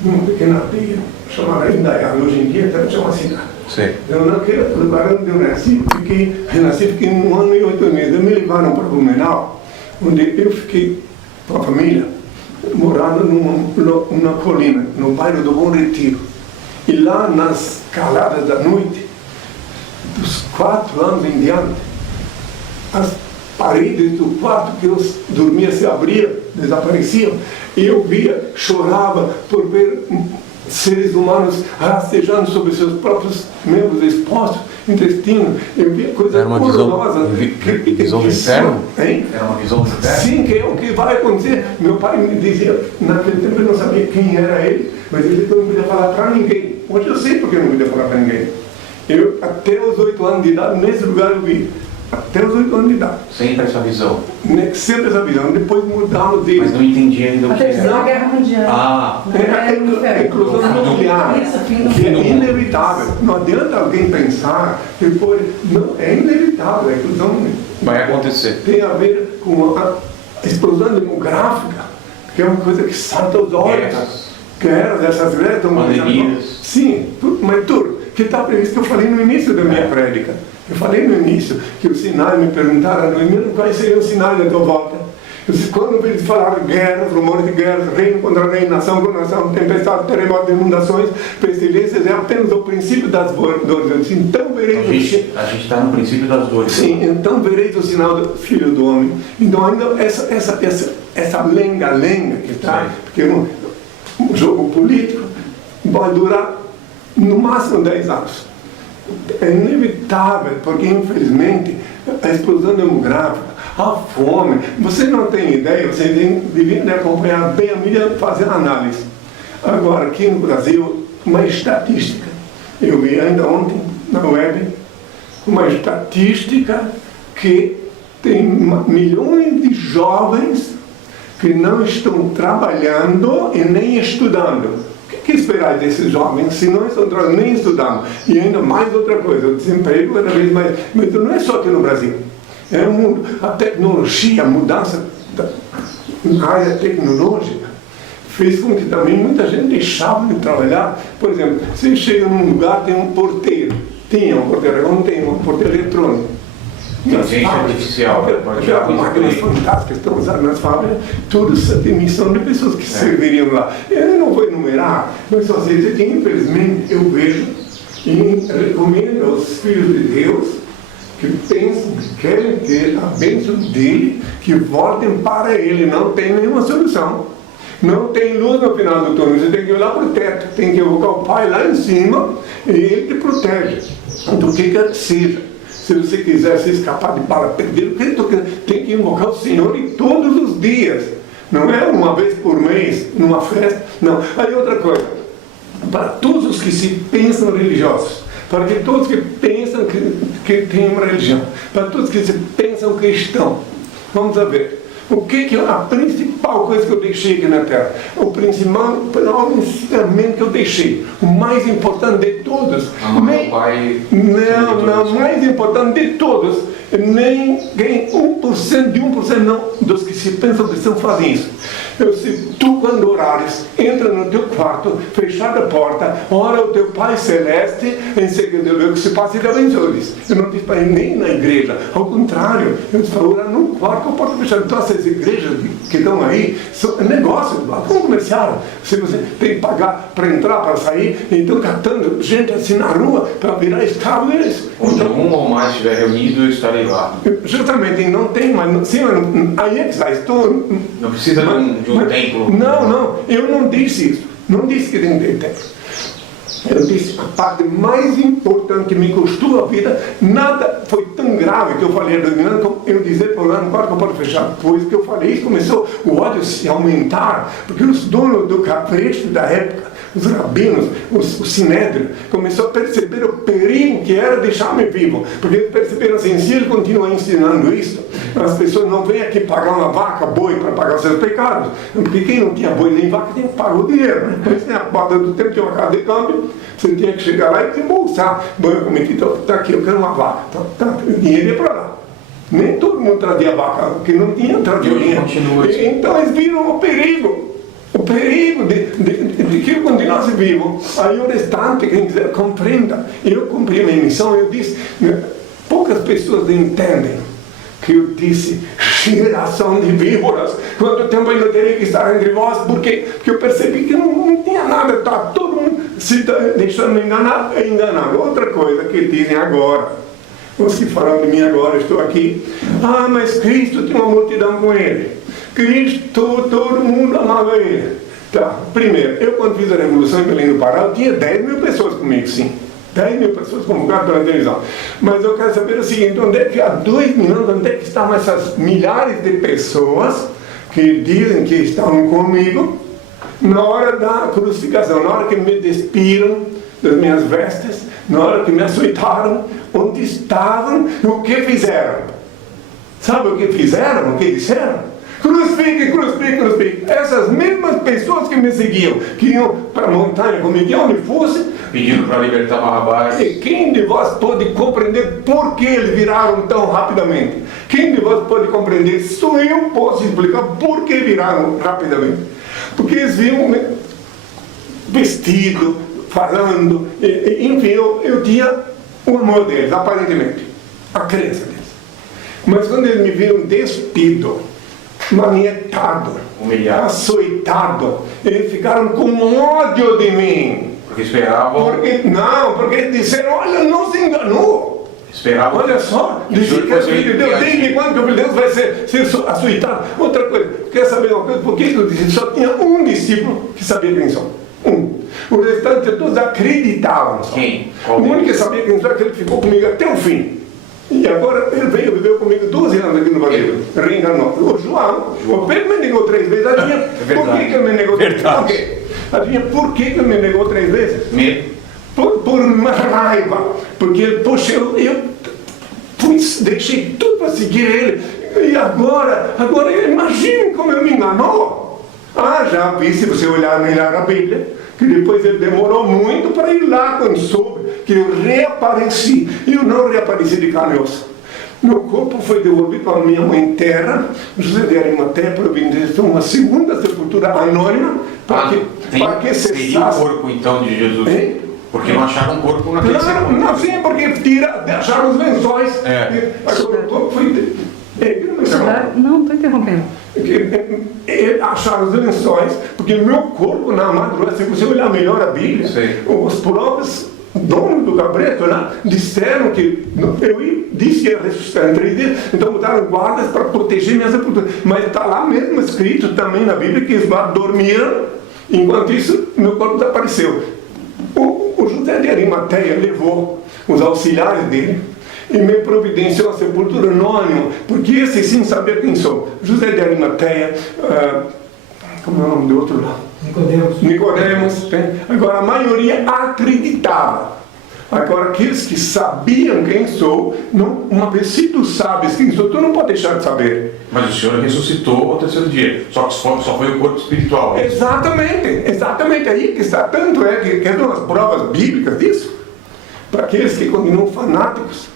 numa pequena aldeia chamada Indaial, hoje em dia até chama cidade. Sim. Eu naquele lugar onde eu nasci, fiquei 1 ano e 8 meses. Me levaram para Blumenau, onde eu fiquei com a família, morando numa colina, no bairro do Bom Retiro. E lá nas caladas da noite, dos 4 anos em diante, as paredes do quarto que eu dormia se abriam, desapareciam, e eu via, chorava por ver seres humanos rastejando sobre seus próprios membros expostos, intestinos. Eu via coisas horrorosas. Visão do inferno? Hein? Era uma visão do inferno? Sim, que é o que vai acontecer. Meu pai me dizia, naquele tempo eu não sabia quem era ele, mas ele não podia falar para ninguém. Hoje eu sei porque eu não podia falar para ninguém. Eu, até os 8 anos de idade, nesse lugar eu vi. Até os 8 anos de idade. Sempre essa visão. Sempre essa visão. Depois mudamos de... Mas não entendi ainda o que A Terceira Guerra Mundial. Ah. É a inclusão nuclear, que é inevitável. Não adianta alguém pensar que não, é inevitável. A inclusão vai acontecer. Tem a ver com a explosão demográfica, que é uma coisa que salta aos olhos. Guerras, essas guerras... Pandemias. Sim, mas tudo. Que está previsto, que eu falei no início da minha prédica. Eu falei no início que os sinais me perguntaram, quais seriam os sinais da tua volta? Eu disse, quando eles falaram guerras, rumores de guerras, reino contra reino, nação contra nação, tempestade, terremotos, inundações, pestilências, é apenas o princípio das dores. Eu disse, então vereis a gente está no princípio das dores. Sim, então vereis o sinal do Filho do Homem. Então ainda essa lenga-lenga que está, porque um jogo político vai durar no máximo 10 anos. É inevitável, porque infelizmente a explosão demográfica, a fome, você não tem ideia, você devia acompanhar bem a mídia, fazer análise. Agora, aqui no Brasil, uma estatística, eu vi ainda ontem na web, uma estatística que tem milhões de jovens que não estão trabalhando e nem estudando. O que esperar desses jovens se não estão nem estudando? E ainda mais outra coisa, o desemprego cada vez mais. Mas não é só aqui no Brasil. É o mundo. A tecnologia, a mudança na área tecnológica fez com que também muita gente deixava de trabalhar. Por exemplo, você chega num lugar, tem um porteiro. Tinha um porteiro, agora não tem, um porteiro eletrônico. Inteligência artificial. Aquelas máquinas fantásticas que estão usadas nas fábricas, toda essa demissão de pessoas que serviriam lá. Eu não vou enumerar, mas só sei dizer que, infelizmente, eu vejo e recomendo aos filhos de Deus que pensam, que querem ter a bênção dele, que voltem para ele. Não tem nenhuma solução. Não tem luz no final do túnel. Você tem que olhar para o teto, tem que evocar o Pai lá em cima e ele te protege do que quer que seja. Se você quiser se escapar de bala perdida, tem que invocar o Senhor em todos os dias. Não é uma vez por mês, numa festa. Não. Aí outra coisa, para todos os que se pensam religiosos, para que todos que pensam que têm uma religião, para todos que se pensam cristãos, vamos ver. O que é a principal coisa que eu deixei aqui na Terra? O principal ensinamento que eu deixei, o mais importante de todos. Meu pai. Não, mais importante de todos. Ninguém, 1% de 1% não, dos que se pensam cristãos fazem isso. Se tu, quando orares, entra no teu quarto, fechada a porta, ora o teu Pai Celeste, em seguida eu ver o que se passa e te abençoe. Eu não disse para ir nem na igreja, ao contrário, eu disse para orar no quarto com a porta fechada. Então essas igrejas que estão aí, são negócio, como comercial. Se você tem que pagar para entrar, para sair, então catando gente assim na rua para virar escravo deles. Onde Então, um ou mais estiver reunido, eu estarei lá. Justamente, não tem, mas sim, aí é que está. Não precisa de um templo. Não, eu não disse isso. Não disse que tem que ter templo. Eu disse a parte mais importante que me custou a vida. Nada foi tão grave que eu falei a dominante como eu dizer para o quarto que eu posso fechar. Depois que eu falei isso, começou o ódio a se aumentar, porque os donos do capricho da época, os rabinos, o sinédrio, começou a perceber o perigo que era deixar-me vivo. Porque eles perceberam assim, se ele continua ensinando isso, as pessoas não vêm aqui pagar uma vaca, boi, para pagar seus pecados. Porque quem não tinha boi nem vaca, tem que pagar o dinheiro. Né? Então, tem a porta do tempo, tinha uma casa de câmbio, você tinha que chegar lá e desembolsar. Bom, eu cometi, então, está aqui, eu quero uma vaca. Então, o dinheiro ia para lá. Nem todo mundo trazia vaca, porque não tinha, trazia dinheiro. Então eles viram o perigo perigo de que eu continuasse vivo. Aí o restante, quem quiser, compreenda. Eu cumpri a minha missão. Eu disse, poucas pessoas entendem que eu disse, geração de víboras, quanto tempo ainda teria que estar entre vós, porque eu percebi que não tinha nada, está todo mundo se deixando enganar, é enganado. Outra coisa que dizem agora, você falando de mim agora, estou aqui, mas Cristo tinha uma multidão com ele, Cristo, todo mundo amava ele. Tá, primeiro, eu quando fiz a Revolução em Belém do Pará, eu tinha 10 mil pessoas comigo, sim. 10 mil pessoas convocadas pela televisão. Mas eu quero saber o seguinte, onde é que há 2 milhões, onde é que estavam essas milhares de pessoas que dizem que estavam comigo na hora da crucificação, na hora que me despiram das minhas vestes, na hora que me açoitaram, onde estavam, o que fizeram? Sabe o que fizeram? O que disseram? Crucifique, crucifique, crucifique. Essas mesmas pessoas que me seguiam, que iam para a montanha comigo, onde fosse, pedindo para libertar Barrabás. E quem de vós pode compreender por que eles viraram tão rapidamente? Quem de vós pode compreender? Só eu posso explicar por que viraram rapidamente. Porque eles viam vestido, falando, enfim, eu tinha o amor deles, aparentemente, a crença deles. Mas quando eles me viram despido, manietado, humilhado, açoitado, eles ficaram com ódio de mim. Porque esperavam. Porque eles disseram, olha, não se enganou. Esperavam. Olha só, disse que é filho de Deus, desde quando que o filho de Deus vai ser açoitado. Outra coisa, quer saber uma coisa? Por que eu disse? Só tinha um discípulo que sabia quem sou. O restante de todos acreditavam só. Quem? O único que sabia quem sou é aquele que ficou comigo até o fim. E agora ele viveu comigo 12 anos aqui no Brasil. Reenganou. O João. O Pedro me negou 3 vezes. Adivinha por que ele me negou 3 vezes? Por quê? Adivinha por que ele me negou 3 vezes? Medo. Por uma raiva. Porque, poxa, eu deixei tudo para seguir ele. E agora imagine como ele me enganou. Já vi, se você olhar na Bíblia, que depois ele demorou muito para ir lá quando soube que eu reapareci. E eu não reapareci de carne e osso. Meu corpo foi devolvido para minha mãe terra, José de Arimateia, providenciou uma segunda sepultura anônima, para que cessasse. Teria o corpo então de Jesus? Hein? Porque não acharam o corpo naquele sepulcro. Não, sim, porque acharam os lençóis. O corpo foi... Não, estou interrompendo. Acharam os lençóis, porque meu corpo na madrugada, se você olhar melhor a Bíblia, os próprios donos do cabreto lá disseram que eu disse que ia ressuscitar em 3 dias, então botaram guardas para proteger minha sepultura. Mas está lá mesmo escrito também na Bíblia que os guardas dormiram, enquanto isso meu corpo desapareceu. O José de Arimateia levou os auxiliares dele e me providenciou a sepultura anônima, porque esse sim sabia quem sou. José de Arimateia, como é o nome do outro lá? Nicodemos. Agora a maioria acreditava. Agora aqueles que sabiam quem sou, uma vez se tu sabes quem sou, tu não pode deixar de saber. Mas o Senhor ressuscitou ao 3º dia, só que só foi o corpo espiritual. Exatamente aí que está. Tanto é que quer umas provas bíblicas disso, para aqueles que continuam fanáticos.